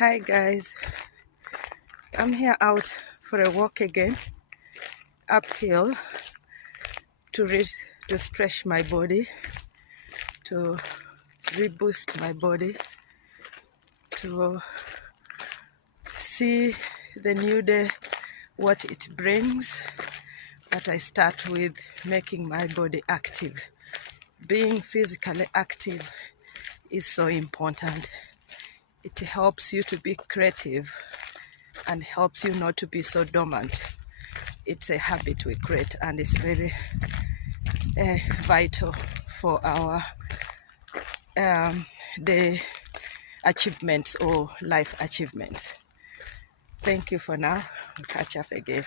Hi guys, I'm here out for a walk again, uphill to stretch my body, to reboost my body, to see the new day, what it brings. But I start with making my body active. Being physically active is so important. It helps you to be creative and helps you not to be so dormant. It's a habit we create and it's very vital for our the achievements or life achievements. Thank you for now. We'll catch up again.